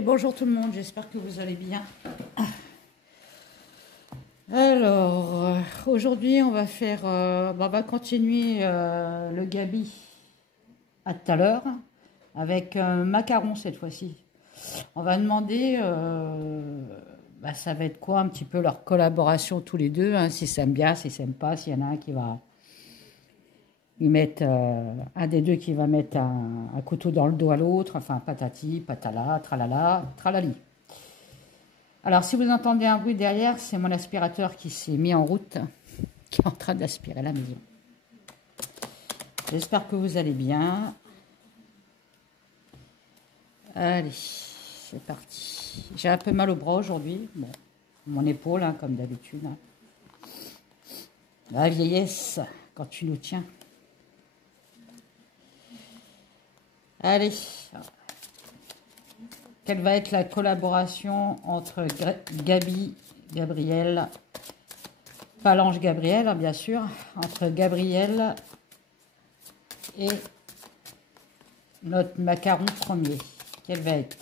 Allez, bonjour tout le monde, j'espère que vous allez bien. Alors, aujourd'hui, on va faire, on va continuer le gabi à tout à l'heure, avec macaron cette fois-ci. On va demander, ça va être quoi un petit peu leur collaboration tous les deux, hein, si ça aime bien, si ça aime pas, s'il y en a un qui va y mettre, un des deux qui va mettre un couteau dans le dos à l'autre, enfin patati, patala, tralala, tralali. Alors, si vous entendez un bruit derrière, c'est mon aspirateur qui s'est mis en route, qui est en train d'aspirer la maison. J'espère que vous allez bien. Allez, c'est parti. J'ai un peu mal au bras aujourd'hui. Bon, mon épaule, hein, comme d'habitude. Hein. La vieillesse, quand tu nous tiens. Allez. Quelle va être la collaboration entre Gabriel, Palange Gabriel, hein, bien sûr, entre Gabriel et notre macaron premier. Quelle va être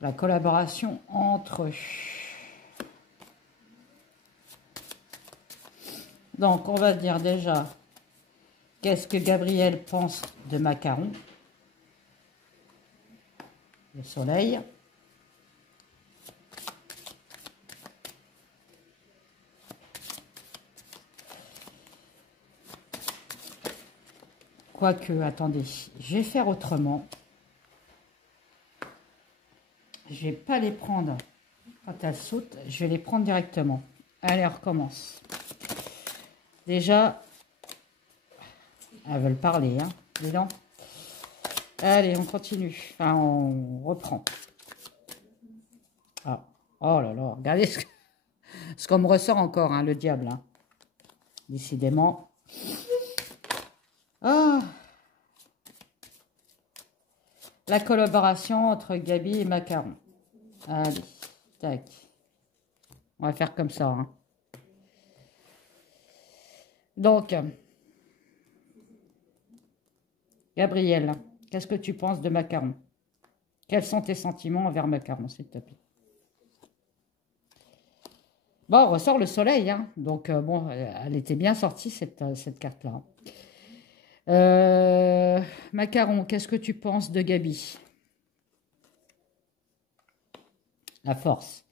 la collaboration entre eux? Donc, on va dire déjà, qu'est-ce que Gabriel pense de macaron? Le soleil. Quoique, attendez, je vais faire autrement. Je vais pas les prendre quand elles sautent, je vais les prendre directement. Allez, on recommence. Déjà, elles veulent parler, hein, dis donc. Allez, on continue. Enfin, on reprend. Ah. Oh là là, regardez ce qu'on me ressort encore, hein, le diable. Hein. Décidément. Oh. La collaboration entre Gabi et Macaron. Allez, tac. On va faire comme ça. Hein. Donc, Gabriel. Qu'est-ce que tu penses de macaron? Quels sont tes sentiments envers macaron, s'il te plaît? Bon, on ressort le soleil, hein. Donc bon, elle était bien sortie, cette carte-là. Macaron, qu'est-ce que tu penses de Gabi? La force.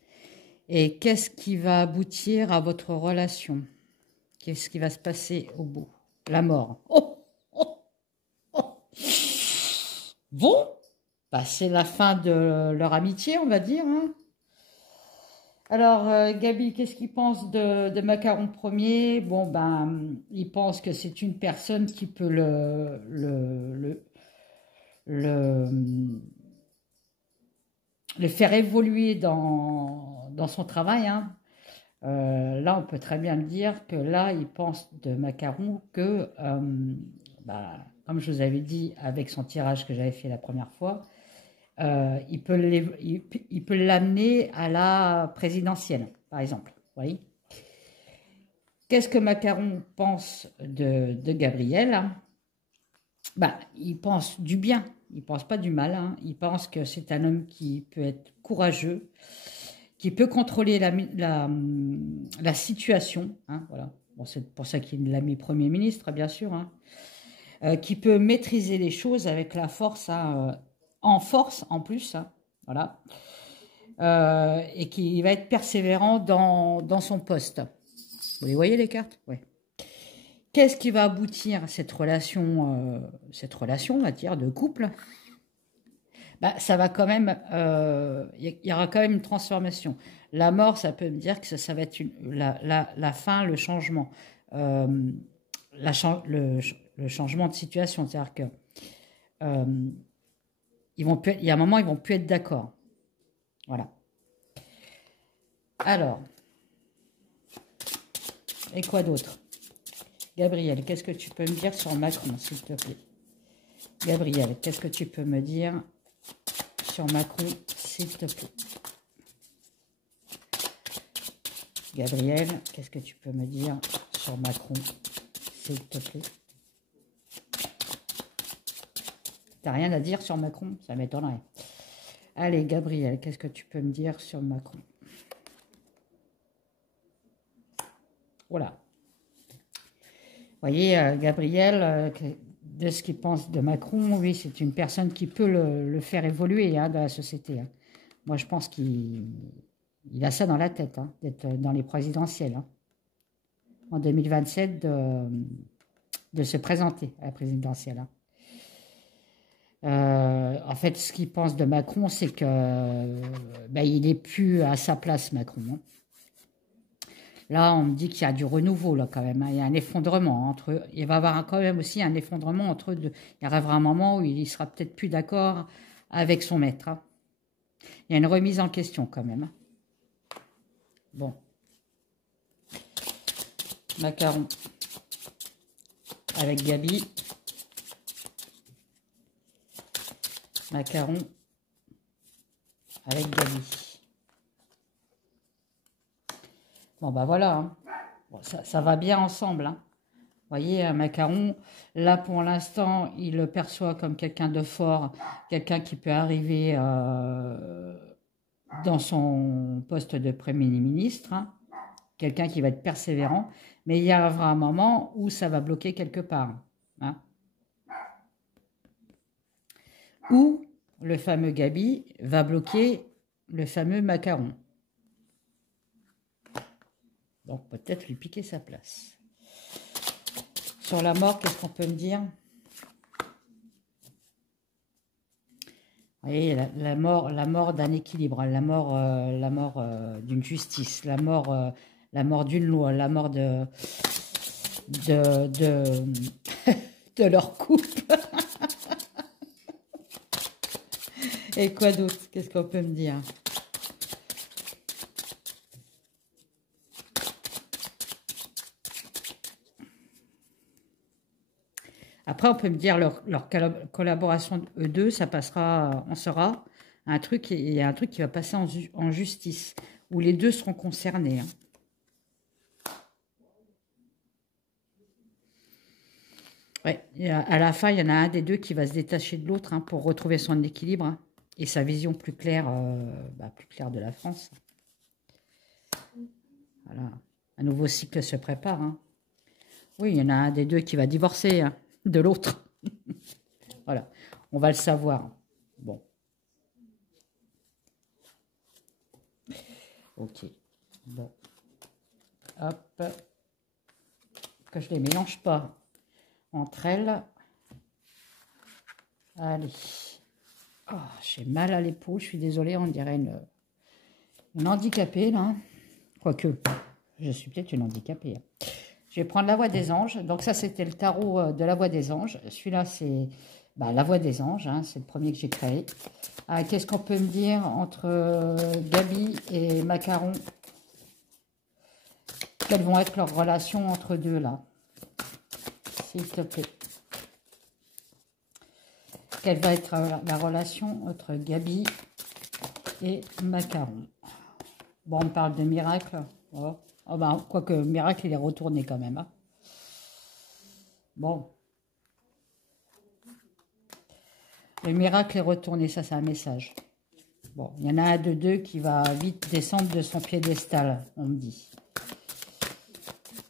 Et qu'est-ce qui va aboutir à votre relation? Qu'est-ce qui va se passer au bout? La mort. Oh! Bon, c'est la fin de leur amitié, on va dire. Hein. Alors, Gabi, qu'est-ce qu'il pense de Macaron premier? Bon, il pense que c'est une personne qui peut le faire évoluer dans son travail. Hein. Là, on peut très bien le dire que là, il pense de Macaron que... comme je vous avais dit avec son tirage que j'avais fait la première fois, il peut l'amener à la présidentielle, par exemple. Vous voyez? Qu'est-ce que Macaron pense de Gabriel? Il pense du bien, il pense pas du mal. Hein. Il pense que c'est un homme qui peut être courageux, qui peut contrôler la situation. Hein, voilà. Bon, c'est pour ça qu'il l'a mis Premier ministre, bien sûr. Hein. Qui peut maîtriser les choses avec la force, hein, en force en plus, hein, voilà, et qui va être persévérant dans son poste. Vous les voyez les cartes? Oui. Qu'est-ce qui va aboutir à cette relation, on va dire, de couple? Ça va quand même, y aura quand même une transformation. La mort, ça peut me dire que ça va être la fin, le changement. Le changement de situation, c'est-à-dire que il y a un moment, ils vont plus être d'accord. Voilà. Alors, et quoi d'autre? Gabriel, qu'est-ce que tu peux me dire sur Macron, s'il te plaît? Gabriel, qu'est-ce que tu peux me dire sur Macron, s'il te plaît? Gabriel, qu'est-ce que tu peux me dire sur Macron, s'il te plaît? T'as rien à dire sur Macron? Ça m'étonnerait. Allez, Gabriel, qu'est-ce que tu peux me dire sur Macron? Voilà. Vous voyez, Gabriel, de ce qu'il pense de Macron, oui, c'est une personne qui peut le faire évoluer hein, dans la société. Hein. Moi, je pense qu'il a ça dans la tête, hein, d'être dans les présidentielles. Hein. En 2027, de se présenter à la présidentielle. Hein. En fait, ce qu'il pense de Macron, c'est que il n'est plus à sa place, Macron. Hein. Là, on me dit qu'il y a du renouveau, là, quand même. Hein. Il y a un effondrement entre eux. Il va y avoir quand même aussi un effondrement entre eux deux. Il arrivera un moment où il sera peut-être plus d'accord avec son maître. Hein. Il y a une remise en question, quand même. Hein. Bon. Macaron. Avec Gabi. Macaron. Avec Gabi. Bon, bah voilà. Hein. Bon, ça va bien ensemble. Hein. Vous voyez, un Macaron, là pour l'instant, il le perçoit comme quelqu'un de fort, quelqu'un qui peut arriver dans son poste de Premier ministre, hein, quelqu'un qui va être persévérant, mais il y arrivera un moment où ça va bloquer quelque part. Hein. Ou le fameux Gabi va bloquer le fameux Macaron. Donc peut-être lui piquer sa place. Sur la mort, qu'est-ce qu'on peut me dire? Vous voyez, la mort d'un équilibre, la mort d'une justice, la mort d'une loi, la mort de de leur couple. Et quoi d'autre? Qu'est-ce qu'on peut me dire? Après, on peut me dire leur collaboration, eux deux, ça passera, on saura, il y a un truc qui va passer en justice, où les deux seront concernés. Hein. Ouais, à la fin, il y en a un des deux qui va se détacher de l'autre hein, pour retrouver son équilibre hein, et sa vision plus claire de la France. Voilà, un nouveau cycle se prépare. Hein. Oui, il y en a un des deux qui va divorcer hein, de l'autre. Voilà, on va le savoir. Bon. Ok. Bon. Hop. Que je les mélange pas entre elles. Allez. Oh, j'ai mal à l'épaule, je suis désolée, on dirait une handicapée, là. Quoique, je suis peut-être une handicapée. Hein. Je vais prendre la voix des anges. Donc ça, c'était le tarot de la voix des anges. Celui-là, c'est la voix des anges. Hein, c'est le premier que j'ai créé. Qu'est-ce qu'on peut me dire entre Gabi et Macaron? Quelles vont être leurs relations entre deux, là? S'il te plaît. Quelle va être la relation entre Gabi et Macaron? Bon, on parle de miracle. Oh. Oh ben, quoique miracle, il est retourné quand même. Hein. Bon. Le miracle est retourné, ça c'est un message. Bon, il y en a un de deux qui va vite descendre de son piédestal, on me dit.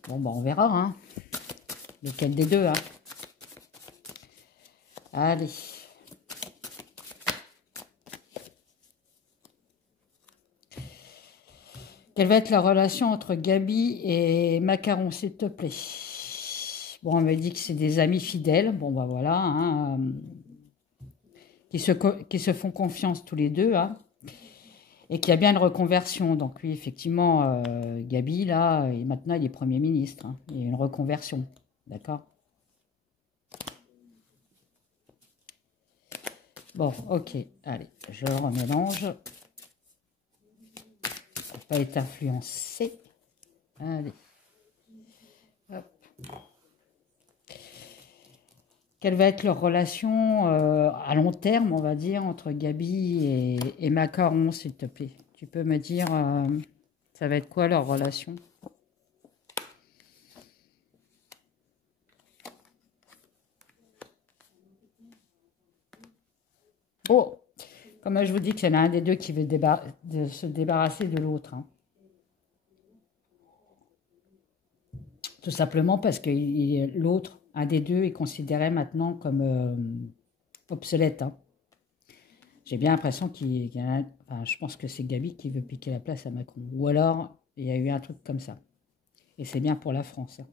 Bon, ben on verra, hein. Lequel des deux, hein. Allez. Quelle va être la relation entre Gabi et Macaron, s'il te plaît? Bon, on me dit que c'est des amis fidèles. Bon, ben voilà. Hein, qui se font confiance tous les deux. Hein, et qu'il y a bien une reconversion. Donc oui, effectivement, Gabi, là, et maintenant, il est Premier ministre. Hein, il y a une reconversion. D'accord? Bon, ok. Allez, je remélange. Pas être influencé. Allez. Hop. Quelle va être leur relation à long terme, on va dire, entre Gabi et Macaron, s'il te plaît? Tu peux me dire, ça va être quoi leur relation? Oh, comme je vous dis qu'il y en a un des deux qui veut se débarrasser de l'autre. Hein. Tout simplement parce que l'autre, un des deux, est considéré maintenant comme obsolète. Hein. J'ai bien l'impression qu'il y a enfin, je pense que c'est Gabi qui veut piquer la place à Macron. Ou alors, il y a eu un truc comme ça. Et c'est bien pour la France. Hein.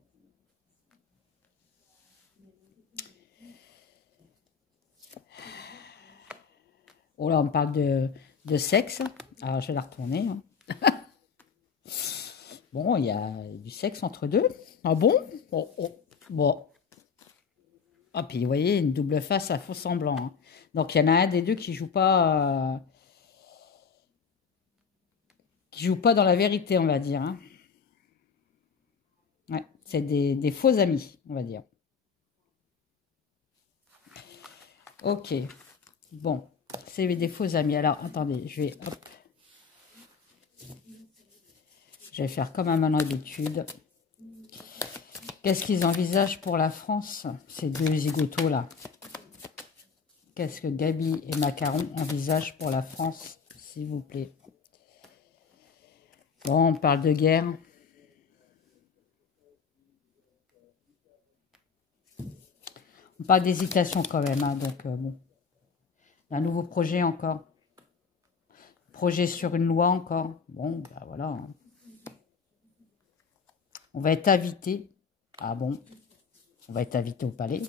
Oh là, on parle de sexe. Alors, je vais la retourner. Hein. Bon, il y a du sexe entre deux. Ah bon? Bon. Ah, puis vous voyez, une double face à faux semblant. Hein. Donc, il y en a un des deux qui joue pas dans la vérité, on va dire. Hein. Ouais, c'est des faux amis, on va dire. Ok. Bon, c'est des faux amis. Alors, attendez, je vais faire comme à mon habitude. Qu'est-ce qu'ils envisagent pour la France, ces deux zigotos-là? Qu'est-ce que Gabi et Macaron envisagent pour la France, s'il vous plaît? Bon, on parle de guerre. On parle d'hésitation quand même, hein, donc bon. Un nouveau projet encore. Projet sur une loi encore. Bon, ben voilà. Hein. On va être invité. Ah bon? On va être invité au palais.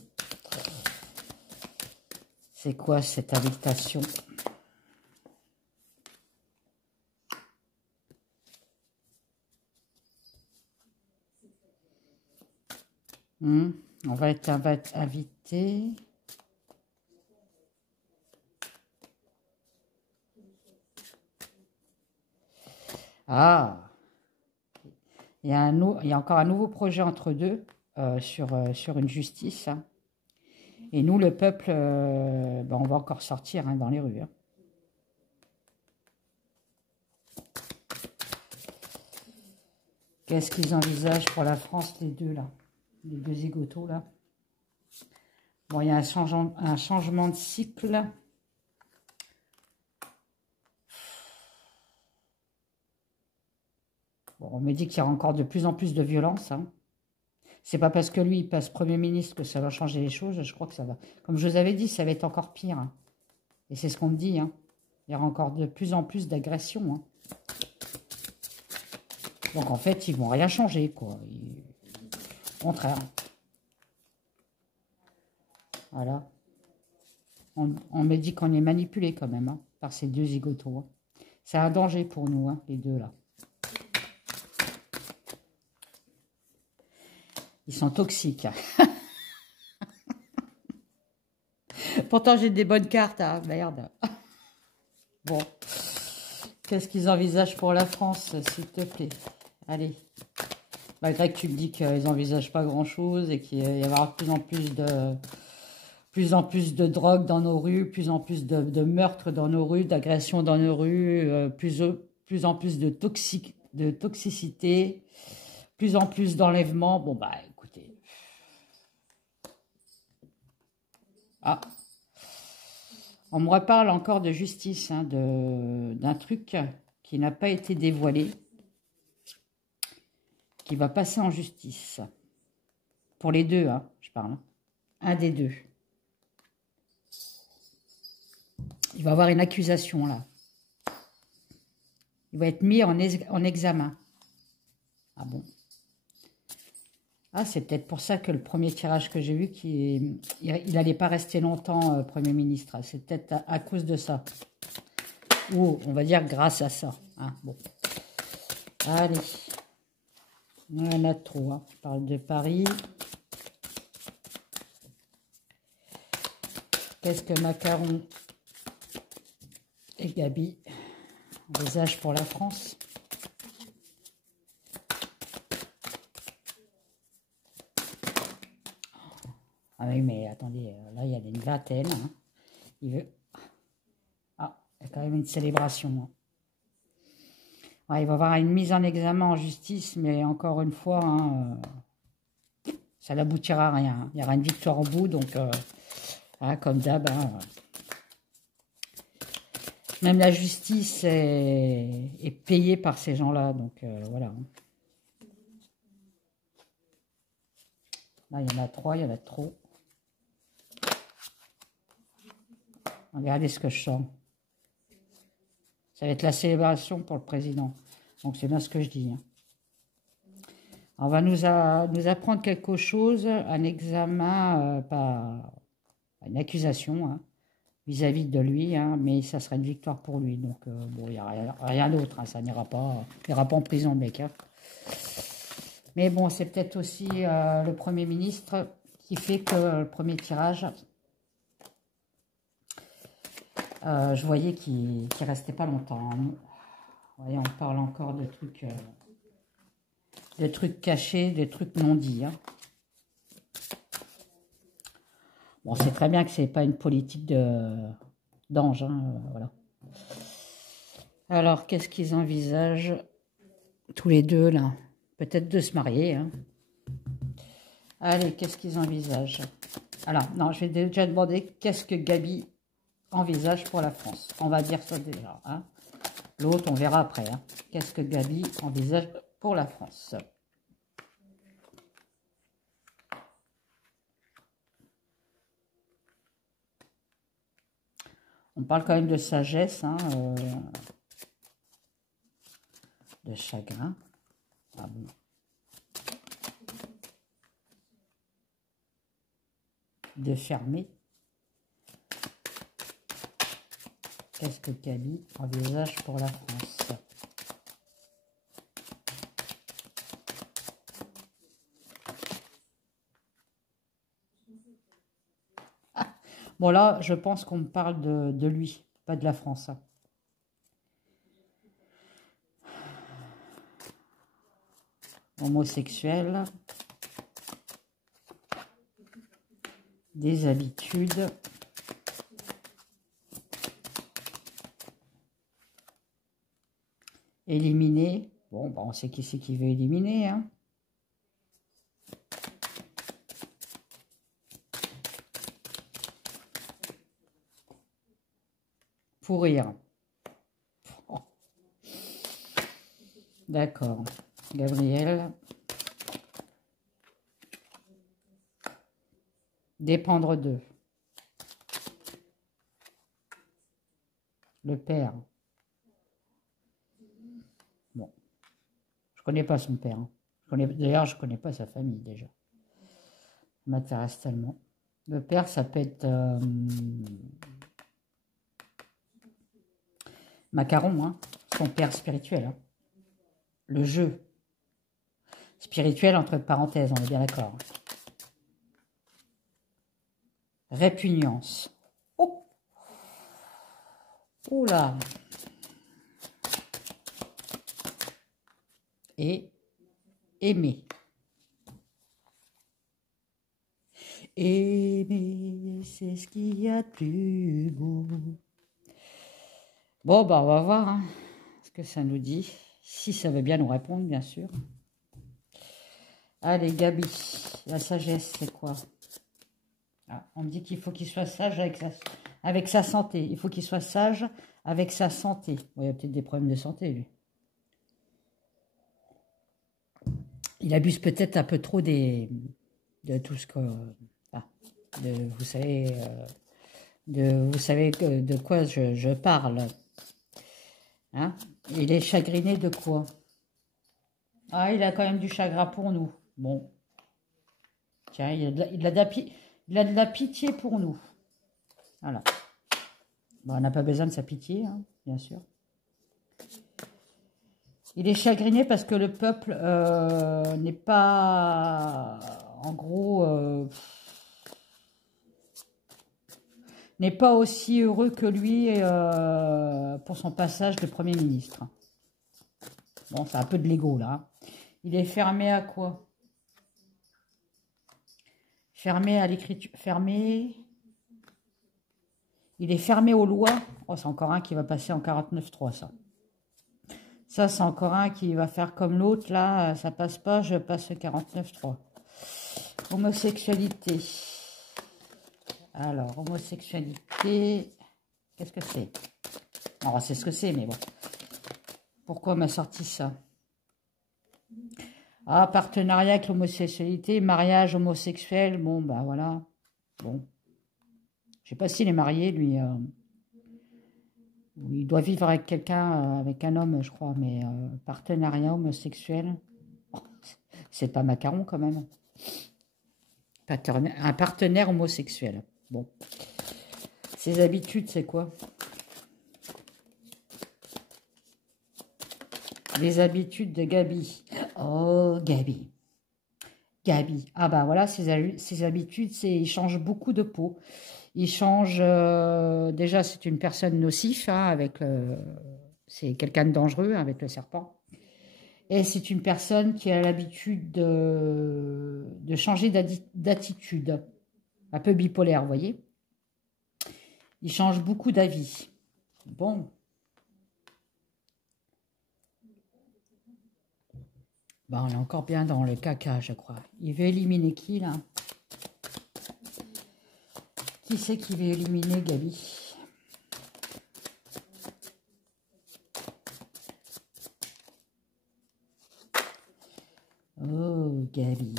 C'est quoi cette invitation? On va être invité. Ah, il y a encore un nouveau projet entre deux sur une justice. Hein. Et nous, le peuple, ben, on va encore sortir hein, dans les rues. Hein. Qu'est-ce qu'ils envisagent pour la France, les deux, là? Les deux zigotos, là. Bon, il y a un changement de cycle. Bon, on me dit qu'il y aura encore de plus en plus de violence. Hein. C'est pas parce que lui, il passe Premier ministre que ça va changer les choses. Je crois que ça va. Comme je vous avais dit, ça va être encore pire. Hein. Et c'est ce qu'on me dit. Hein. Il y aura encore de plus en plus d'agressions. Hein. Donc, en fait, ils vont rien changer, quoi. Au contraire. Voilà. On me dit qu'on est manipulé quand même hein, par ces deux zigotos. Hein. C'est un danger pour nous, hein, les deux là. Ils sont toxiques. Hein. Pourtant, j'ai des bonnes cartes. Hein, merde. Bon. Qu'est-ce qu'ils envisagent pour la France, s'il te plaît? Allez. Malgré que tu me dis qu'ils n'envisagent pas grand-chose et qu'il va y avoir de plus en plus de drogue dans nos rues, plus en plus de meurtres dans nos rues, d'agressions dans nos rues, plus en plus de toxicité, plus en plus d'enlèvements. Bon, bah, écoutez. Ah. On me reparle encore de justice, hein, d'un truc qui n'a pas été dévoilé, qui va passer en justice. Pour les deux, hein, je parle. Hein. Un des deux. Il va avoir une accusation, là. Il va être mis en examen. Ah bon? Ah, c'est peut-être pour ça que le premier tirage que j'ai vu, il n'allait pas rester longtemps Premier ministre. C'est peut-être à cause de ça. Ou, on va dire, grâce à ça. Hein, bon. Allez. Il y en a trop. Hein. Je parle de Paris. Qu'est-ce que Macaron et Gabi envisagent pour la France? Ah oui, mais attendez, là, il y a une vingtaine. Hein. Il veut... Ah, il y a quand même une célébration. Hein. Ouais, il va y avoir une mise en examen en justice, mais encore une fois, hein, ça n'aboutira à rien. Hein. Il y aura une victoire au bout, donc, hein, comme d'hab, hein, Même la justice est payée par ces gens-là, donc voilà. Là, il y en a 3, il y en a trop. Regardez ce que je sens. Ça va être la célébration pour le président. Donc c'est bien ce que je dis. Hein. On va nous apprendre quelque chose, un examen, pas une accusation, hein, vis-à-vis de lui, hein, mais ça sera une victoire pour lui. Donc bon, il n'y a rien d'autre, hein, ça n'ira pas, il n'ira pas en prison, le mec. Hein. Mais bon, c'est peut-être aussi le Premier ministre qui fait que le premier tirage, je voyais qu'il restait pas longtemps. Hein. Vous voyez, on parle encore de trucs cachés, des trucs non dits. Hein. Bon, c'est très bien que c'est pas une politique d'ange, hein, voilà. Alors, qu'est-ce qu'ils envisagent tous les deux là? Peut-être de se marier. Hein. Allez, qu'est-ce qu'ils envisagent? Alors, non, je vais déjà demander qu'est-ce que Gabi envisage pour la France. On va dire ça déjà. Hein. L'autre, on verra après. Hein. Qu'est-ce que Gabi envisage pour la France? On parle quand même de sagesse, hein, de chagrin. Ah bon. De fermer. Qu'est-ce que Gabi envisage pour la France? Bon là, je pense qu'on me parle de lui, pas de la France. Hein. Homosexuel. Des habitudes. Éliminer. Bon, bah on sait qui c'est qui veut éliminer. Hein. Pourrir. Oh. D'accord. Gabriel. Dépendre d'eux. Le père. Bon. Je connais pas son père. Hein. D'ailleurs, je connais pas sa famille déjà. Ça m'intéresse tellement. Le père, ça peut être Macaron, hein, son père spirituel. Hein. Le jeu. Spirituel entre parenthèses, on est bien d'accord. Répugnance. Oh. Oula. Et aimer. Aimer, c'est ce qu'il y a de plus beau. Bon, bah, on va voir hein, ce que ça nous dit. Si ça veut bien nous répondre, bien sûr. Allez, Gabi, la sagesse, c'est quoi? Ah, on me dit qu'il faut qu'il soit sage avec sa santé. Il faut qu'il soit sage avec sa santé. Bon, il y a peut-être des problèmes de santé, lui. Il abuse peut-être un peu trop de tout ce que... vous savez de quoi je parle. Hein? Il est chagriné de quoi? Ah, il a quand même du chagrin pour nous. Bon. Tiens, il a de la pitié pour nous. Voilà. Bon, on n'a pas besoin de sa pitié, hein, bien sûr. Il est chagriné parce que le peuple n'est pas, en gros, n'est pas aussi heureux que lui pour son passage de Premier ministre. Bon, c'est un peu de l'ego, là. Hein. Il est fermé à quoi? Fermé à l'écriture. Fermé. Il est fermé aux lois. Oh, c'est encore un qui va passer en 49.3, ça. Ça, c'est encore un qui va faire comme l'autre, là. Ça passe pas, je passe 49.3. Homosexualité. Alors, homosexualité. Qu'est-ce que c'est? Alors, c'est ce que c'est, mais bon. Pourquoi m'a sorti ça? Ah, partenariat avec l'homosexualité, mariage homosexuel, bon, bah voilà. Bon. Je sais pas s'il est marié, lui. Il doit vivre avec quelqu'un, avec un homme, je crois, mais partenariat homosexuel, c'est pas macaron quand même. Un partenaire homosexuel. Bon. Ses habitudes, c'est quoi? Les habitudes de Gabi. Oh, Gabi. Gabi. Ah bah voilà, ses habitudes, c'est il change beaucoup de peau. Il change... déjà, c'est une personne nocive, hein, c'est quelqu'un de dangereux avec le serpent. Et c'est une personne qui a l'habitude de changer d'attitude. Un peu bipolaire, vous voyez. Il change beaucoup d'avis. Bon. Bah, on est encore bien dans le caca, je crois. Il veut éliminer qui, là? Qui c'est qui veut éliminer Gabi? Oh, Gabi.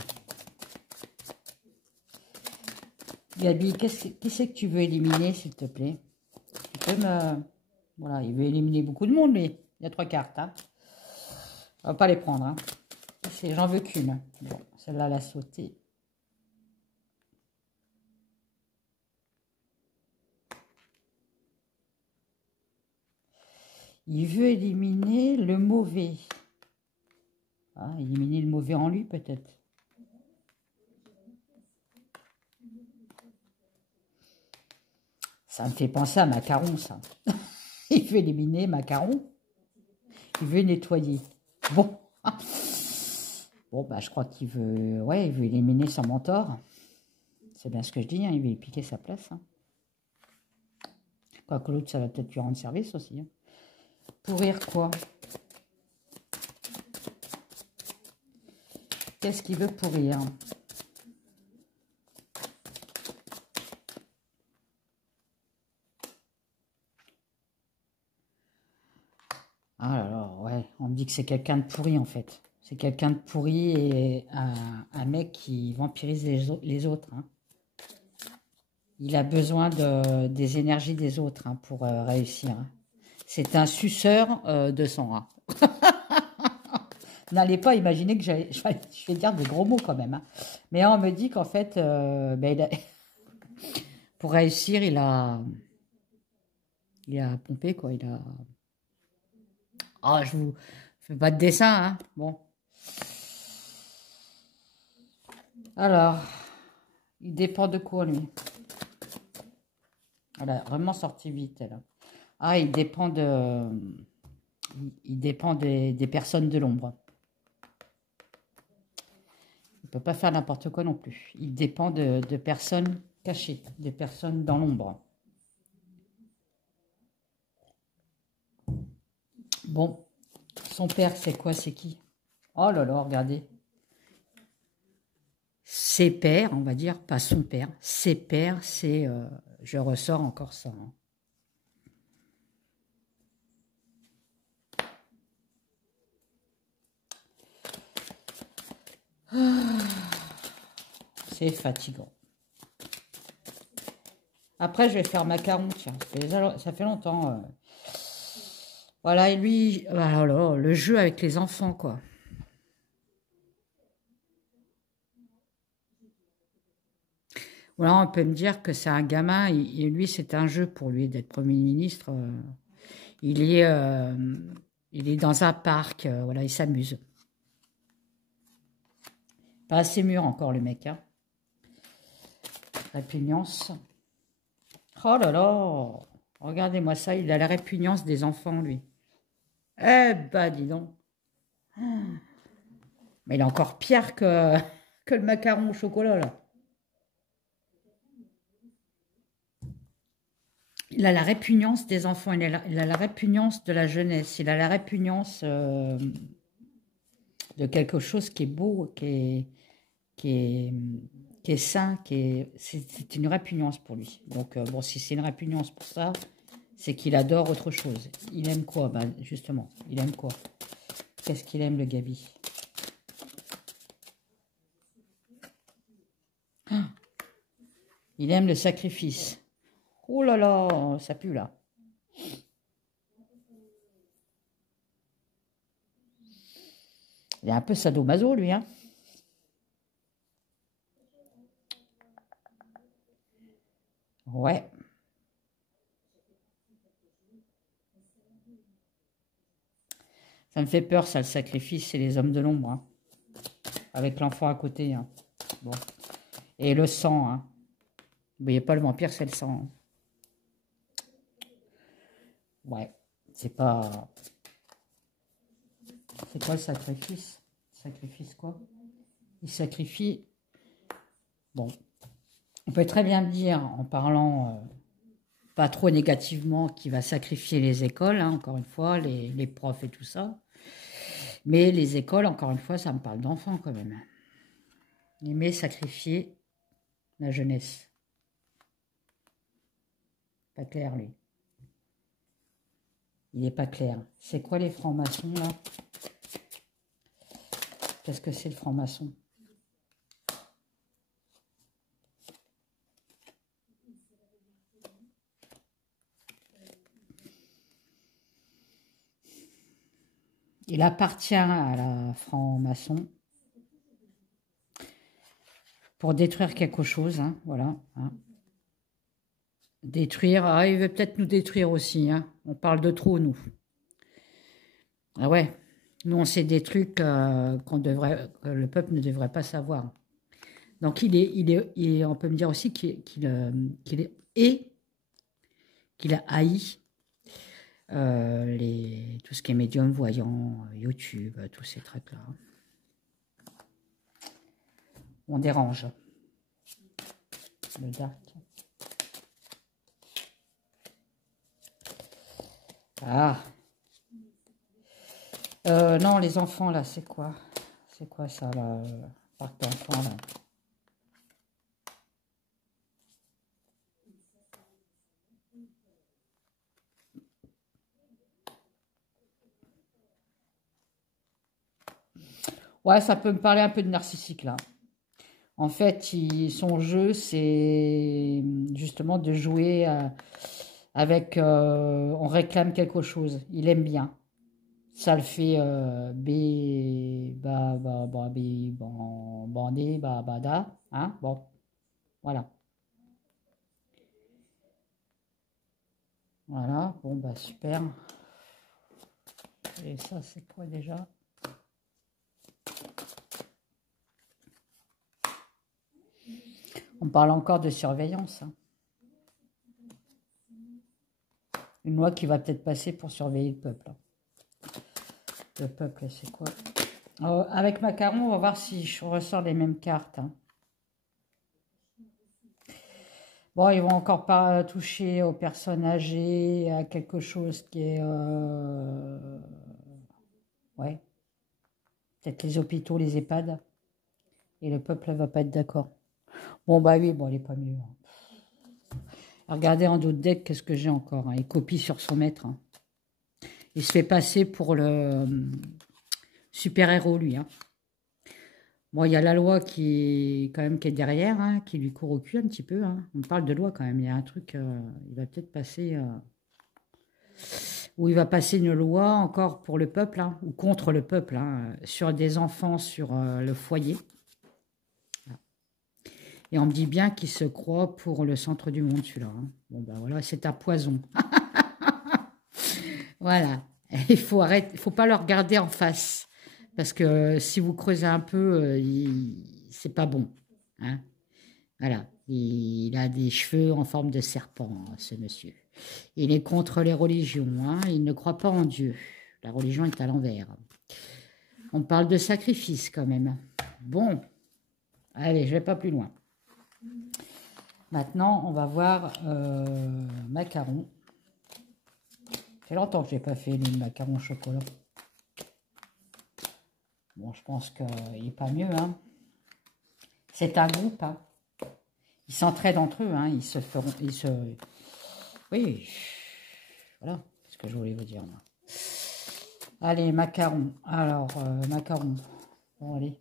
Gabi, qui c'est que tu veux éliminer, s'il te plaît? Tu peux me... Voilà, il veut éliminer beaucoup de monde, mais il y a 3 cartes. Hein. On va pas les prendre. Hein. J'en veux qu'une. Bon, celle-là, elle a sauté. Il veut éliminer le mauvais. Ah, éliminer le mauvais en lui, peut-être. Ça me fait penser à Macaron, ça. Il veut éliminer Macaron. Il veut nettoyer. Bon. Bon, bah, je crois qu'il veut... Ouais, il veut éliminer son mentor. C'est bien ce que je dis, hein, il veut lui piquer sa place. Hein. Quoique l'autre, ça va peut-être lui rendre service aussi. Hein. Pourrir quoi? Qu'est-ce qu'il veut pourrir? Ah là là, ouais, on me dit que c'est quelqu'un de pourri en fait. C'est quelqu'un de pourri et un mec qui vampirise les autres. Hein. Il a besoin des énergies des autres hein, pour réussir. Hein. C'est un suceur de sang. Hein. N'allez pas imaginer que je vais dire des gros mots quand même. Hein. Mais on me dit qu'en fait, ben, pour réussir, il a pompé quoi. Il a... Ah, je vous fais pas de dessin, hein. Bon. Alors, il dépend de quoi, lui? Elle a vraiment sorti vite, elle. Ah, il dépend des personnes de l'ombre. Il ne peut pas faire n'importe quoi non plus. Il dépend de personnes cachées, des personnes dans l'ombre. Bon, son père, c'est quoi? C'est qui? Oh là là, regardez. Ses pères, on va dire, pas son père. Ses pères, c'est... je ressors encore ça. Hein. C'est fatigant. Après, je vais faire macaron, tiens. Ça fait longtemps. Voilà, et lui, alors, le jeu avec les enfants, quoi. Voilà, on peut me dire que c'est un gamin, et lui, c'est un jeu pour lui d'être Premier ministre. Il est dans un parc, voilà, il s'amuse. Pas assez mûr encore, le mec. Hein. Répugnance. Oh là là, regardez-moi ça, il a la répugnance des enfants, lui. Eh ben, dis donc. Mais il est encore pire que le macaron au chocolat, là. Il a la répugnance des enfants, il a la répugnance de la jeunesse, il a la répugnance de quelque chose qui est beau, qui est sain, c'est une répugnance pour lui. Donc, bon, si c'est une répugnance pour ça, c'est qu'il adore autre chose. Il aime quoi? Ben, justement, il aime quoi? Qu'est-ce qu'il aime, le Gabi? Ah, il aime le sacrifice. Oh là là, ça pue là. Il est un peu sadomaso, lui, hein. Ouais. Ça me fait peur, ça, le sacrifice, c'est les hommes de l'ombre, hein. Avec l'enfant à côté, hein. Bon. Et le sang, hein. Vous voyez pas, le vampire, c'est le sang, hein. Ouais. C'est pas... C'est quoi le sacrifice? Sacrifice quoi? Il sacrifie... Bon. On peut très bien dire, en parlant pas trop négativement, qu'il va sacrifier les écoles, hein, encore une fois, les profs et tout ça. Mais les écoles, encore une fois, ça me parle d'enfants quand même. Il aimait sacrifier la jeunesse. Pas clair, lui. Il n'est pas clair. C'est quoi les francs-maçons, là? Qu'est-ce que c'est le franc-maçon? Il appartient à la franc-maçon pour détruire quelque chose, hein, voilà. Hein. Détruire, ah, il veut peut-être nous détruire aussi, hein. On parle de trop, nous. Ah ouais, nous on sait des trucs que le peuple ne devrait pas savoir. Donc on peut me dire aussi qu'il a haï tout ce qui est médium, voyant, YouTube, tous ces trucs-là. On dérange. Le dark. Ah. Non, les enfants, là, c'est quoi? C'est quoi ça, là? Parc d'enfants, là. Ouais, ça peut me parler un peu de narcissique, là. En fait, son jeu, c'est justement de jouer avec... on réclame quelque chose. Il aime bien. Ça le fait bandé, bada. Hein? Bon, voilà. Voilà, bon, bah super. Et ça, c'est quoi déjà? On parle encore de surveillance. Hein. Une loi qui va peut-être passer pour surveiller le peuple. Le peuple, c'est quoi? Avec Macaron, on va voir si je ressors les mêmes cartes. Hein. Bon, ils vont encore pas toucher aux personnes âgées, à quelque chose qui est... ouais. Peut-être les hôpitaux, les EHPAD. Et le peuple ne va pas être d'accord. Bon, bah oui, bon, il n'est pas mieux. Hein. Regardez en dos de deck, qu'est-ce que j'ai encore. Hein. Il copie sur son maître. Hein. Il se fait passer pour le super-héros, lui. Hein. Bon, il y a la loi qui est derrière, hein, qui lui court au cul un petit peu. Hein. On parle de loi quand même. Il y a un truc, il va peut-être passer... où il va passer une loi encore pour le peuple, hein, ou contre le peuple, hein, sur des enfants, sur le foyer. Et on me dit bien qu'il se croit pour le centre du monde, celui-là. Hein. Bon, ben voilà, c'est à poison. Voilà. Il faut arrêter, il faut pas le regarder en face. Parce que si vous creusez un peu, c'est pas bon. Hein. Voilà. Il a des cheveux en forme de serpent, ce monsieur. Il est contre les religions. Hein. Il ne croit pas en Dieu. La religion est à l'envers. On parle de sacrifice quand même. Bon. Allez, je vais pas plus loin. Maintenant, on va voir macaron. Ça fait longtemps que je n'ai pas fait les macarons au chocolat. Bon, je pense qu'il n'est pas mieux. Hein. C'est un groupe. Hein. Ils s'entraident entre eux. Hein. Ils se feront... Oui. voilà ce que je voulais vous dire. Moi. Allez, macaron. Alors, macaron. Bon, allez.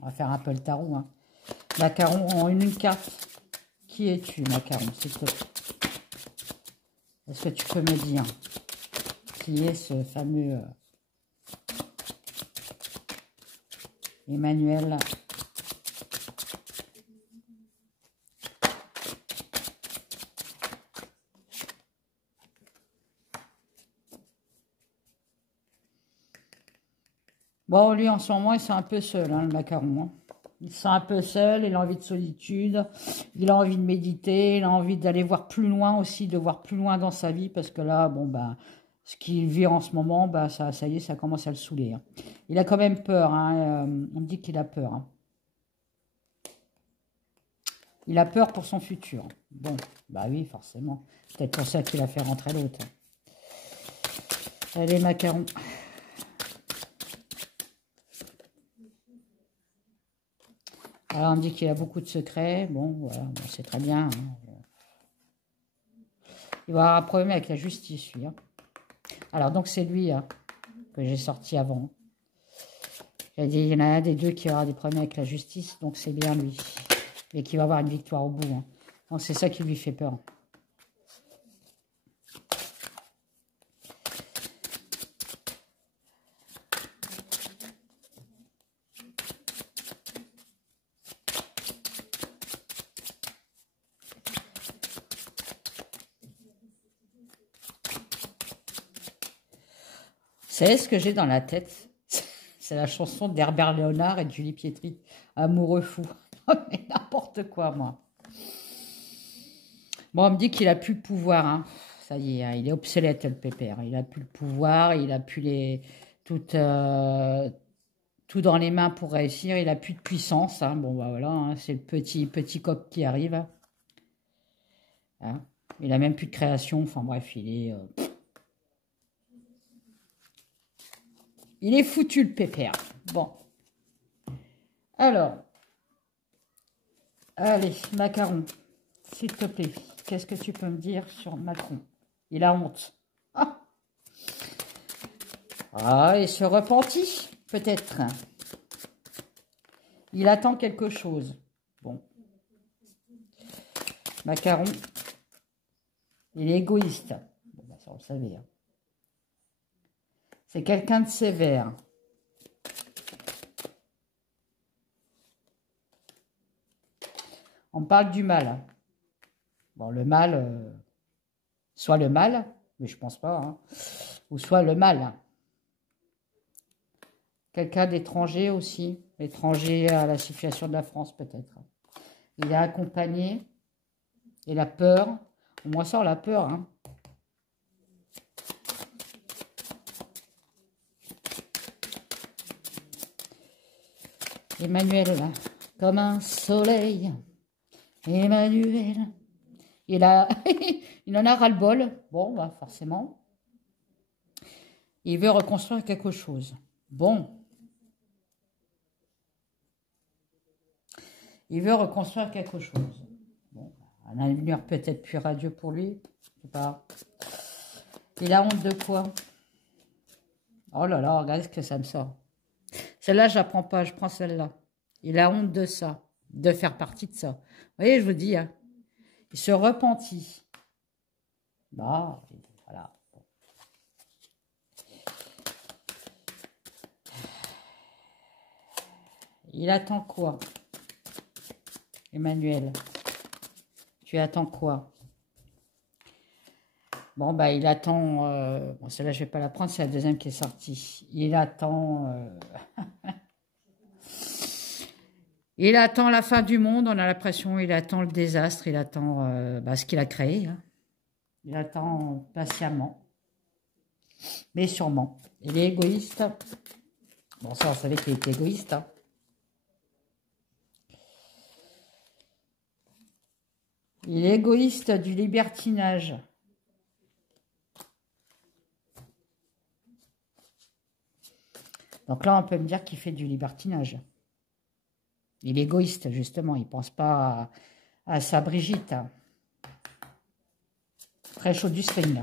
On va faire un peu le tarot. Hein. Macaron en une carte. Qui es-tu, macaron, s'il te plaît? Est-ce que tu peux me dire qui est ce fameux Emmanuel? Bon, lui, en ce moment, il est un peu seul, hein, le macaron. Hein. Il se sent un peu seul, il a envie de solitude, il a envie de méditer, il a envie d'aller voir plus loin aussi, de voir plus loin dans sa vie, parce que là, bon, bah, ce qu'il vit en ce moment, bah, ça y est, ça commence à le saouler. Hein. Il a quand même peur, hein, on me dit qu'il a peur. Hein. Il a peur pour son futur. Bon, bah oui, forcément. Peut-être pour ça qu'il a fait rentrer l'autre. Allez, macaron. Alors, on me dit qu'il a beaucoup de secrets. Bon, voilà, bon, c'est très bien. Hein. Il va avoir un problème avec la justice, lui. Hein. Alors, donc, c'est lui hein, que j'ai sorti avant. J'ai dit, il y en a un des deux qui aura des problèmes avec la justice, donc c'est bien lui. Et qui va avoir une victoire au bout. Hein. Donc, c'est ça qui lui fait peur. Vous savez ce que j'ai dans la tête? C'est la chanson d'Herbert Léonard et de Julie Pietri. Amoureux fou. Mais n'importe quoi, moi. Bon, on me dit qu'il a plus le pouvoir. Hein. Ça y est, hein, il est obsolète, le pépère. Il a plus le pouvoir, il a plus les... tout dans les mains pour réussir. Il a plus de puissance. Hein. Bon, bah voilà, hein, c'est le petit coq qui arrive. Hein. Il a même plus de création. Enfin bref, il est foutu, le pépère. Bon. Alors. Allez, macaron. S'il te plaît. Qu'est-ce que tu peux me dire sur Macron? Il a honte. Ah, il se repentit, peut-être. Il attend quelque chose. Bon. Macaron. Il est égoïste. Bon, bah, ça, on le savait. Hein. C'est quelqu'un de sévère. On parle du mal. Hein. Bon, le mal, soit le mal, mais je pense pas, hein, ou soit le mal. Hein. Quelqu'un d'étranger aussi, étranger à la situation de la France peut-être. Il est accompagné, il a peur, au moins ça on a peur. Hein. Emmanuel, comme un soleil, Emmanuel, il en a ras-le-bol, bon, bah, forcément. Il veut reconstruire quelque chose. Bon. Il veut reconstruire quelque chose. Bon, un avenir peut-être plus radieux pour lui. Je sais pas. Il a honte de quoi? Oh là là, regardez ce que ça me sort. Celle-là, je la prends pas, je prends celle-là. Il a honte de ça, de faire partie de ça. Vous voyez, je vous dis, hein, il se repentit. Bah, voilà. Il attend quoi? Emmanuel, tu attends quoi? Bon, bah, il attend... bon, celle-là, je vais pas la prendre, c'est la deuxième qui est sortie. Il attend... il attend la fin du monde, on a l'impression, il attend le désastre, il attend bah, ce qu'il a créé. Hein. Il attend patiemment, mais sûrement. Il est égoïste. Bon, ça, on savait qu'il était égoïste. Hein. Il est égoïste du libertinage. Donc là, on peut me dire qu'il fait du libertinage. Il est égoïste, justement. Il ne pense pas à sa Brigitte. Très chaud du string.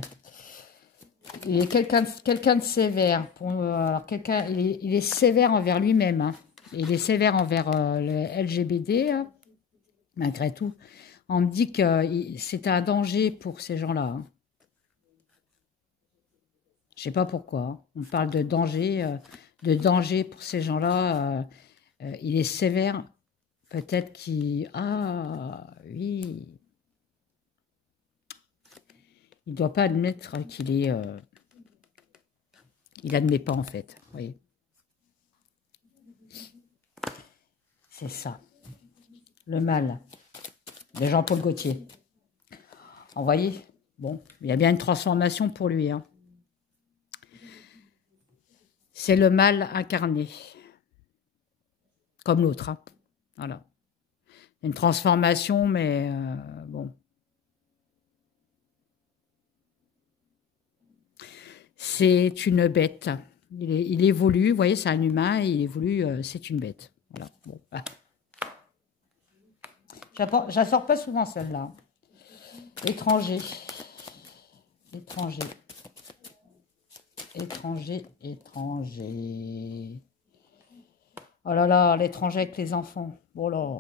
Il est quelqu'un de sévère. Alors il est sévère envers lui-même. Hein. Il est sévère envers le LGBT, hein, malgré tout. On me dit que c'est un danger pour ces gens-là. Hein. Je sais pas pourquoi. Hein. On parle de danger pour ces gens-là. Il est sévère. Peut-être qu'il... Ah, oui. Il ne doit pas admettre qu'il est... il n'admet pas, en fait. Vous voyez. C'est ça. Le mal de Jean-Paul Gaultier. Vous voyez, bon, il y a bien une transformation pour lui. Hein. C'est le mal incarné. Comme l'autre. Hein. Voilà. Une transformation, mais bon. C'est une bête. Il évolue, vous voyez, c'est un humain, il évolue, c'est une bête. Voilà. Bon, bah. Je la sors pas souvent celle-là. Étranger. Étranger. Étranger, étranger. Oh là là, l'étranger avec les enfants. Bon là.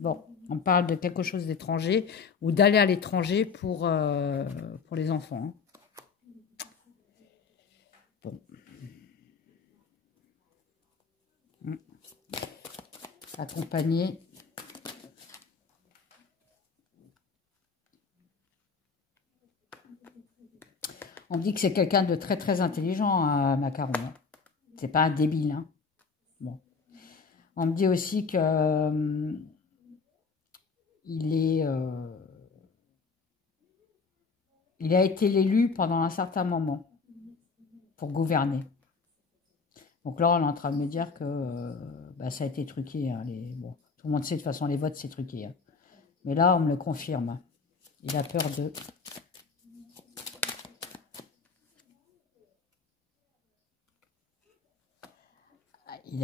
Bon, on parle de quelque chose d'étranger ou d'aller à l'étranger pour les enfants. Bon. Accompagner. On dit que c'est quelqu'un de très très intelligent, hein, Macaron. C'est pas un débile. Hein. Bon. On me dit aussi que il a été l'élu pendant un certain moment pour gouverner. Donc là, on est en train de me dire que ça a été truqué. Hein, bon, tout le monde sait de toute façon, les votes, c'est truqué. Hein. Mais là, on me le confirme. Il a peur de... Il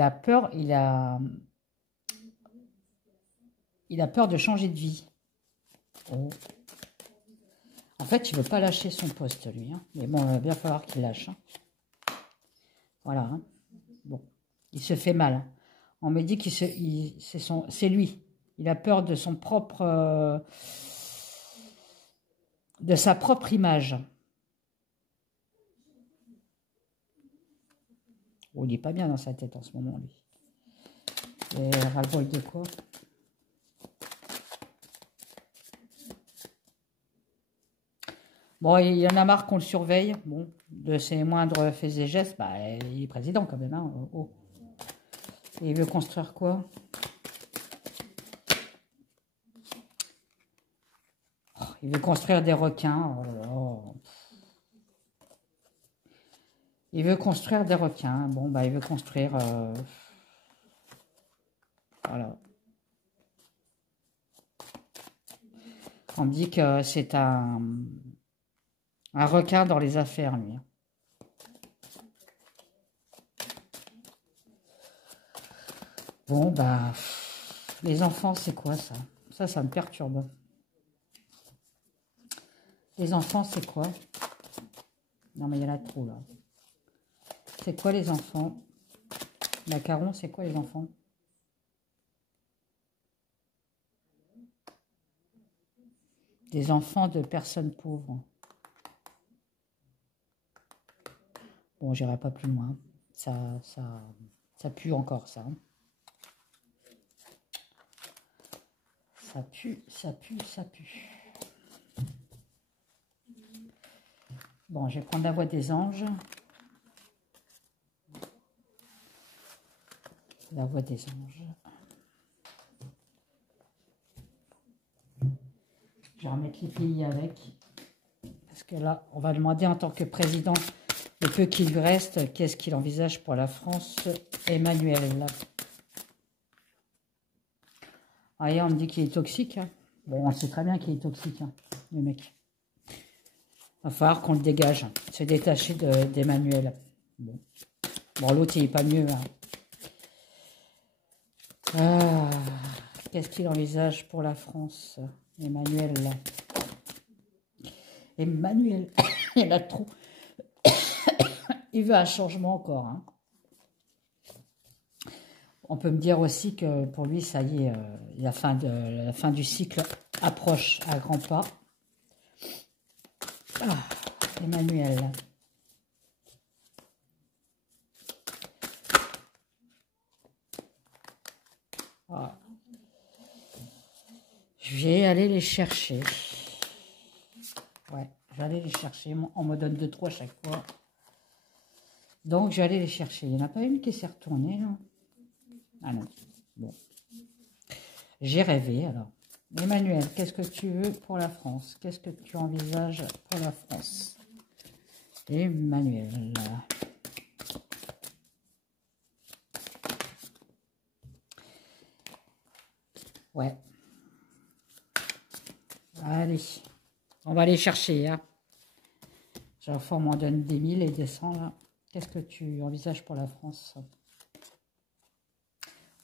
a peur, il a peur de changer de vie. Oh. En fait, il ne veut pas lâcher son poste, lui. Hein. Mais bon, il va bien falloir qu'il lâche. Hein. Voilà. Hein. Bon, il se fait mal. Hein. On me dit que c'est lui. Il a peur de son propre, de sa propre image. Oh, il n'est pas bien dans sa tête en ce moment, lui. Et ras-le-bol de quoi? Bon, il y en a marre qu'on le surveille. Bon, de ses moindres faits et gestes, il est président quand même. Hein. Oh. Et il veut construire quoi? Oh, il veut construire des requins. Oh là là. Il veut construire des requins. Bon, il veut construire... Voilà. On me dit que c'est un requin dans les affaires, lui. Bon, les enfants, c'est quoi ça? Ça me perturbe. Les enfants, c'est quoi? Non, mais il y en a trop, là. C'est quoi, les enfants? Macaron, c'est quoi, les enfants? Des enfants de personnes pauvres. Bon, j'irai pas plus loin. Ça pue encore, ça. Ça pue, ça pue, ça pue. Bon, je vais prendre la voix des anges. La voix des anges. Je vais remettre les pays avec. Parce que là, on va demander en tant que président, le peu qu'il lui reste, qu'est-ce qu'il envisage pour la France, Emmanuel. Ah, on me dit qu'il est toxique. Hein. Bon, on sait très bien qu'il est toxique, hein, le mec. Il va falloir qu'on le dégage, se détacher d'Emmanuel. Bon, l'autre, il n'est pas mieux. Hein. Qu'est-ce qu'il envisage pour la France, Emmanuel, là. Emmanuel, il a trop. Il veut un changement encore. Hein. On peut me dire aussi que pour lui, ça y est, la fin du cycle approche à grands pas. Ah, Emmanuel. Ah. Je vais aller les chercher. Ouais, je vais aller les chercher. On me donne 2-3 à chaque fois. Donc, je vais aller les chercher. Il n'y en a pas une qui s'est retournée, là? Ah non. Bon. J'ai rêvé, alors. Emmanuel, qu'est-ce que tu veux pour la France? Qu'est-ce que tu envisages pour la France? Emmanuel. Ouais. Allez. On va aller chercher, hein. J'ai fois, on m'en donne des 1000 et des 100, là. Qu'est-ce que tu envisages pour la France?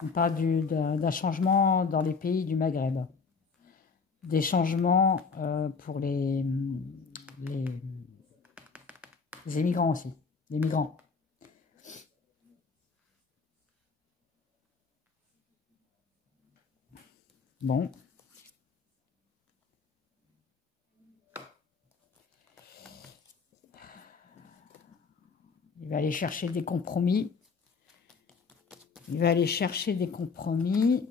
On parle d'un changement dans les pays du Maghreb. Des changements pour les immigrants aussi. Les migrants. Bon. Il va aller chercher des compromis. Il va aller chercher des compromis.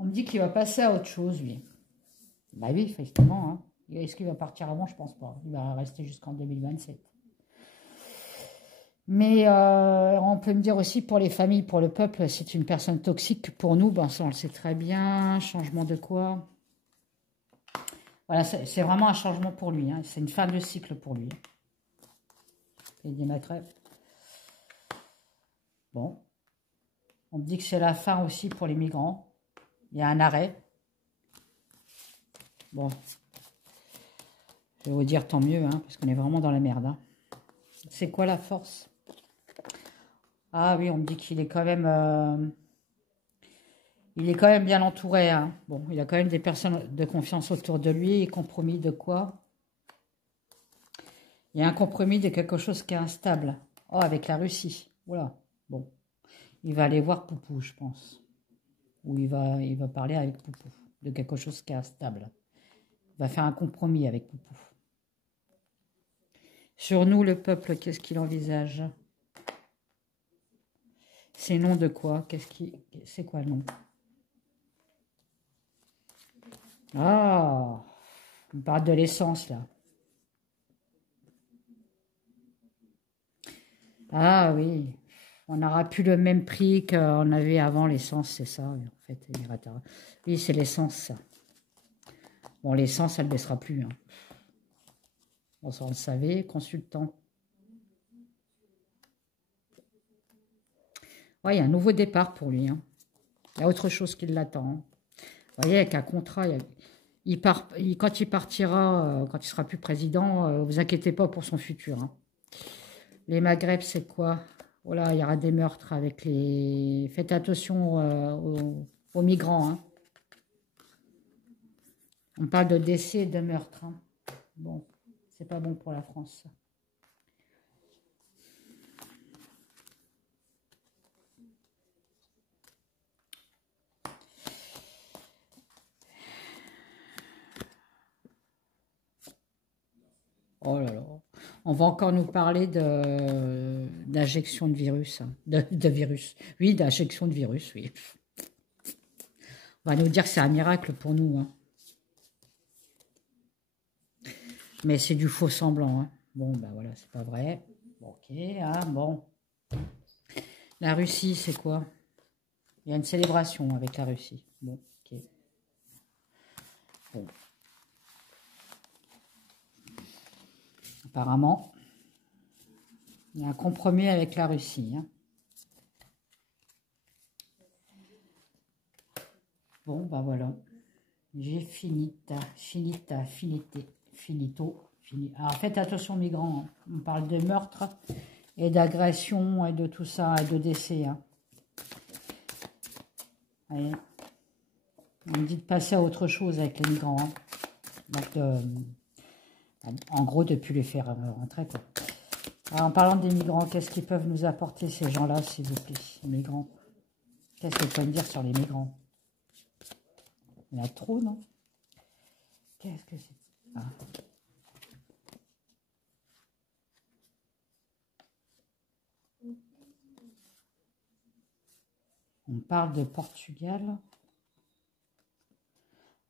On me dit qu'il va passer à autre chose, lui. Bah oui, effectivement. Hein. Est-ce qu'il va partir avant? Je pense pas. Il va rester jusqu'en 2027. Mais on peut me dire aussi pour les familles, pour le peuple, c'est une personne toxique. Pour nous, ben, ça on le sait très bien. Changement de quoi? Voilà, c'est vraiment un changement pour lui. Hein. C'est une fin de cycle pour lui. Il démettrait. Bon. On me dit que c'est la fin aussi pour les migrants. Il y a un arrêt. Bon. Je vais vous dire tant mieux, hein, parce qu'on est vraiment dans la merde. Hein. C'est quoi la force? Ah oui, on me dit qu'il est quand même... il est quand même bien entouré. Hein. Bon, il a quand même des personnes de confiance autour de lui. Et compromis de quoi? Il y a un compromis de quelque chose qui est instable. Oh, avec la Russie. Voilà. Bon. Il va aller voir Poupou, je pense. Ou il va parler avec Poupou. De quelque chose qui est instable. Il va faire un compromis avec Poupou. Sur nous, le peuple, qu'est-ce qu'il envisage? C'est nom de quoi? C'est quoi le nom? Ah, on parle de l'essence, là. Ah oui, on n'aura plus le même prix qu'on avait avant l'essence, c'est ça, en fait. Oui, c'est l'essence, ça. Bon, l'essence, elle ne baissera plus. Hein. Bon, ça, on le savait, consultant. Ouais, il y a un nouveau départ pour lui. Hein. Il y a autre chose qui l'attend. Hein. Vous voyez, avec un contrat, quand il partira, quand il sera plus président, vous inquiétez pas pour son futur. Hein. Les Maghreb, c'est quoi? Voilà, il y aura des meurtres avec les... Faites attention aux migrants. Hein. On parle de décès et de meurtres. Hein. Bon, c'est pas bon pour la France. Oh là là. On va encore nous parler d'injection de virus. Hein. De virus. Oui, d'injection de virus, oui. On va nous dire que c'est un miracle pour nous. Hein. Mais c'est du faux semblant. Hein. Bon, ben voilà, c'est pas vrai. Bon, ok, hein, bon. La Russie, c'est quoi? Il y a une célébration avec la Russie. Bon, ok. Bon. Apparemment, il y a un compromis avec la Russie. Hein. Bon, ben voilà. J'ai finito. Alors faites attention migrants. Hein. On parle de meurtre et d'agression et de tout ça et de décès. Hein. Allez. On me dit de passer à autre chose avec les migrants. Hein. Donc, en gros, de ne plus les faire rentrer, quoi. Alors, en parlant des migrants, qu'est-ce qu'ils peuvent nous apporter, ces gens-là, s'il vous plaît, les migrants? Qu'est-ce que vous pouvez me dire sur les migrants? Il y en a trop, non? Qu'est-ce que c'est? Ah. On parle de Portugal.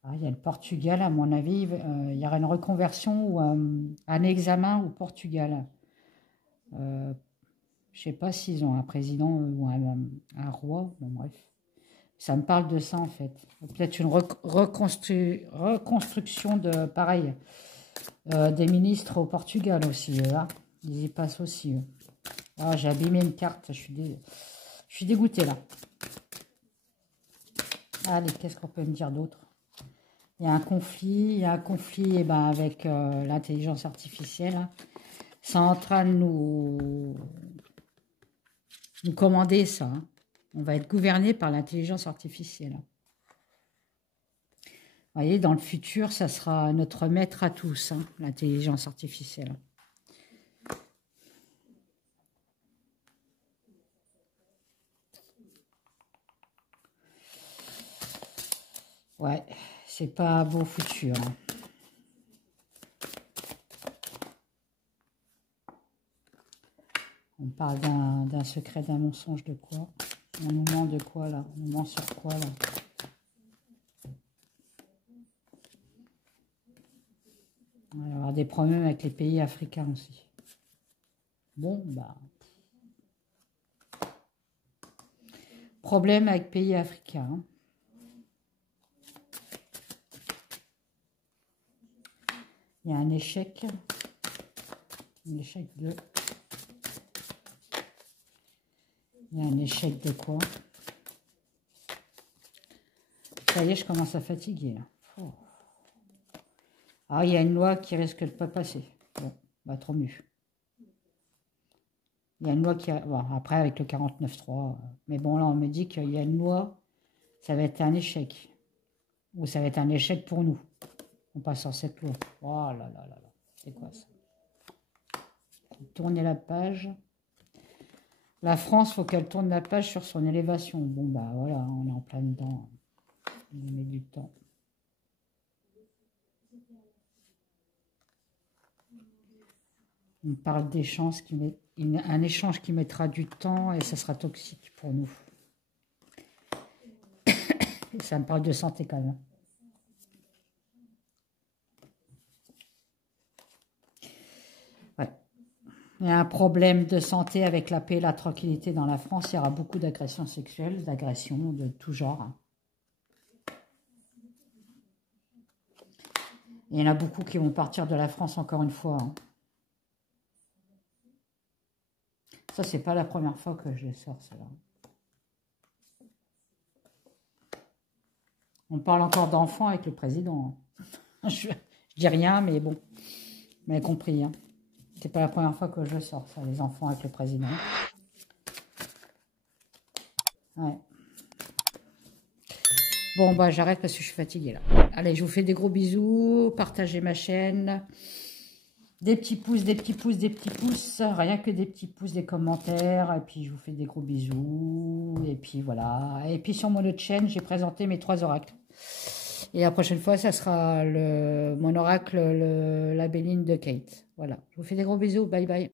Ah, il y a le Portugal, à mon avis, il y aura une reconversion ou un examen au Portugal. Je ne sais pas s'ils ont un président ou un roi, bon, bref. Ça me parle de ça, en fait. Peut-être une reconstruction de, pareil, des ministres au Portugal aussi, hein. Ils y passent aussi, eux. Ah, j'ai abîmé une carte, je suis dégoûtée, là. Allez, qu'est-ce qu'on peut me dire d'autre? Il y a un conflit, eh ben, avec l'intelligence artificielle. Hein. C'est en train de nous commander ça. Hein. On va être gouverné par l'intelligence artificielle. Vous voyez, dans le futur, ça sera notre maître à tous, hein, l'intelligence artificielle. Ouais, c'est pas beau futur. Hein. On parle d'un secret, d'un mensonge, de quoi? On nous ment de quoi, là? On nous ment sur quoi, là? Il va y avoir des problèmes avec les pays africains aussi. Bon, bah... Problème avec pays africains. Hein. Il y a un échec. Un échec de... Il y a un échec de quoi? Ça y est, je commence à fatiguer. Là. Oh. Ah, il y a une loi qui risque de ne pas passer. Bon, bah trop mieux. Il y a une loi qui... Bon, après, avec le 49.3. Mais bon, là, on me dit qu'il y a une loi. Ça va être un échec. Ou ça va être un échec pour nous. On passe sur cette loi. Oh là là là là. C'est quoi ça? Tourner la page. La France, il faut qu'elle tourne la page sur son élévation. Bon, bah voilà, on est en plein dedans. On met du temps. On parle d'échange un échange qui mettra du temps et ça sera toxique pour nous. Et ça me parle de santé quand même. Ouais. Il y a un problème de santé avec la paix et la tranquillité dans la France. Il y aura beaucoup d'agressions sexuelles, d'agressions de tout genre. Il y en a beaucoup qui vont partir de la France encore une fois. Hein. Ça, c'est pas la première fois que je les sors, ça. On parle encore d'enfants avec le président. Hein. Je dis rien, mais bon. Vous m'avez compris. Hein. C'est pas la première fois que je sors, ça, les enfants avec le président. Ouais. Bon, bah, j'arrête parce que je suis fatiguée, là. Allez, je vous fais des gros bisous. Partagez ma chaîne. Des petits pouces, des petits pouces, des petits pouces. Rien que des petits pouces, des commentaires. Et puis, je vous fais des gros bisous. Et puis, voilà. Et puis, sur mon autre chaîne, j'ai présenté mes 3 oracles. Et la prochaine fois, ça sera mon oracle, la Béline de Kate. Voilà. Je vous fais des gros bisous. Bye, bye.